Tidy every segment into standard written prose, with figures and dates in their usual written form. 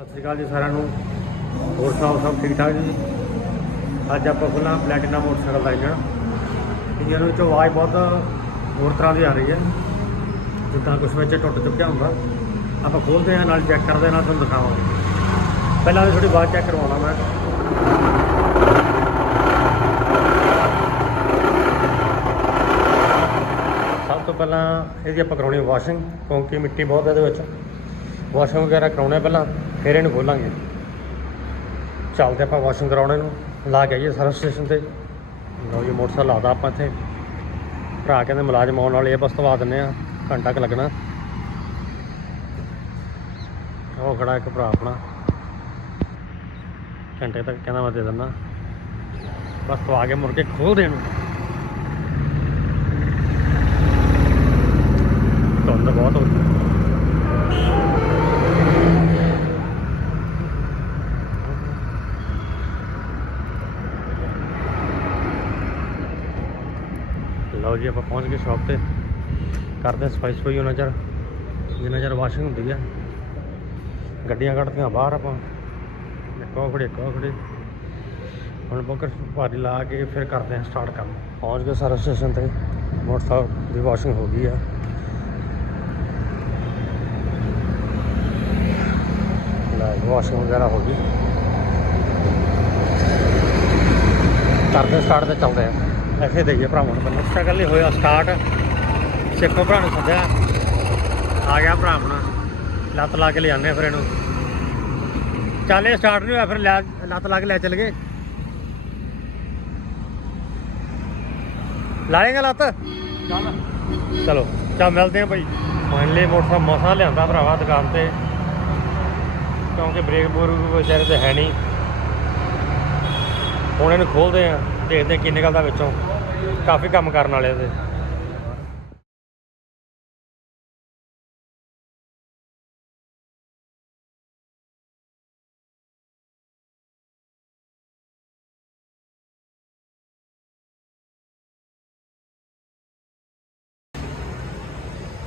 सत श्री अकाल जी सारिਆਂ ਨੂੰ ਹੋਰ सब ठीक ठाक जी। अज आप खोलना प्लैटिना मोटरसाइकिल का इंजन ਵਿੱਚੋਂ आवाज़ बहुत होर तरह की आ रही है, जिदा कुछ में टुट चुकिया होंगे। आप खोलते हैं नाल चैक करते हैं, तुम दिखावे। पहला तो थोड़ी आवाज़ चैक करवाना मैं। सब तो पहला ये करवानी वाशिंग, क्योंकि मिट्टी बहुत है। वाशिंग वगैरह कराने पहला, फिर इन्हू खोलेंगे। चलते आप वाशिंग कराने ला के आइए सर्विस स्टेशन से। लो जी मोटरसाइकिल लाता आप इतने भरा कहते मुलाजम आने वाले, बस दवा दें, घंटा क लगना। वो खड़ा एक भरा अपना, घंटे तक कहना मैं दे देना, बस दवा के मुड़ के खोल दें। धुंध बहुत हो गई। लो जी आप पहुँच गए शॉप पे, करते हैं सफाई सफाई उन्ना चर जिन्ना चर वाशिंग होंगी है। गड्डियाँ कढ़दियाँ बाहर, आप खड़े हम बकर भारी ला के फिर करते हैं स्टार्ट काम। पहुँच गए सर्विस स्टेशन पर, मोटरसाइकिल की वाशिंग हो गई है। वाशिंग वगैरह हो गई, करते स्टार्ट तो चलते हैं। ऐसे देखिए भरावान को मोटरसाइकिल नहीं होया स्टार्ट। सिखो भरा सद्या, आ गया भरा अपना, लत्त ला के ले आने फिर इनू। चल ये स्टार्ट नहीं होया, फिर लत्त ला के ले चल गए। लाएंगे लत्त, चलो चल मिलते हैं भाई। फाइनली मोटरसाइकिल मसा लिया भरावा दुकान से, क्योंकि ब्रेक ब्रूक बेचारे तो है नहीं। हम इन्हें खोलते हैं, देखते हैं की निकलता विचों। काफ़ी काम करने वाले थे।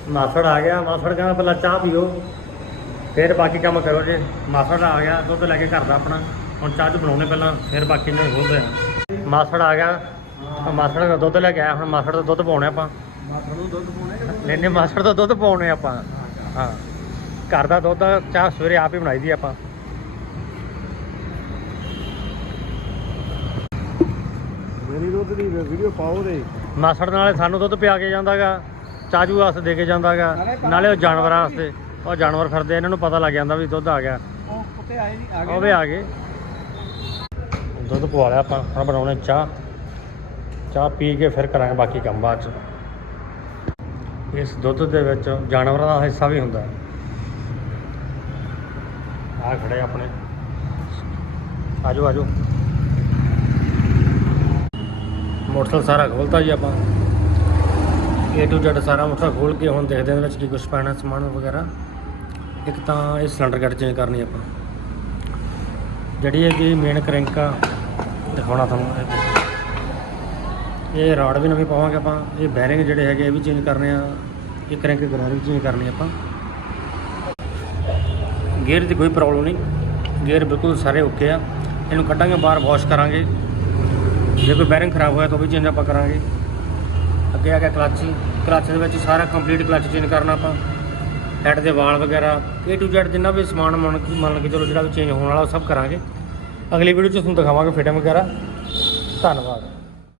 मासड़ आ गया, मासड़ कहना पहला चाह पियो फिर बाकी काम करो जी। मासड़ आ गया, दुध लैके घर का अपना, हम चाह बनाने पहला फिर बाकी इन्हें खोलते हैं। मासड़ आ गया, मासड़ का दुध लैके आया, हम मासड़ का दुध पाने आप लेने, मासड़ का दुध पाने आप। हाँ घर का दुध चाह सवेरे आप ही बनाई दी आप। मेरी दुध की वीडियो पाओ दे। मासड़ नाले सानू दुध पिया के जाता गा, चाजू वास्ते दे के जाता गा, नाले जानवर वास्ते। और जानवर फिरते, इन्होंने पता लग जाता भी दुध आ गया। वो भी आ गए, दुध पवा लिया आप। हम बनाने चाह, चाह पी के फिर करांगे बाकी काम बाद च। इस दुध दे विच जानवरों का हिस्सा भी हुंदा। आ खड़े अपने, आजो आजो। मोटरसाइकिल सारा खोलता जी आप, A to Z सारा मोटरसाइकिल खोल के हम देखते हैं कि कुछ पैना समान वगैरह। एक तो ये सिलेंडर गैट चेंज करनी आप, जी है मेन क्रैंक दिखाना थोड़ा। ये राड भी नवी पावांगे आप। ये बैरिंग जोड़े है भी चेंज करने, ये क्रैंक गरारी भी चेंज करनी आप। गेयर की कोई प्रॉब्लम नहीं, गेयर बिल्कुल सारे ओके आ। इनू कटांगे बाहर, वॉश करांगे। जो कोई बैरिंग खराब होया तो भी चेंज आप करांगे। अगे आ गया क्लच के सारा कंप्लीट क्लच चेंज करना आप। हैड के वाल वगैरह A to Z जिन्ना भी समान मान के चलो जो भी चेंज होने वाला सब करांगे। अगली वीडियो तुहानूं दिखावांगे फिटिंग वगैरह। धन्यवाद।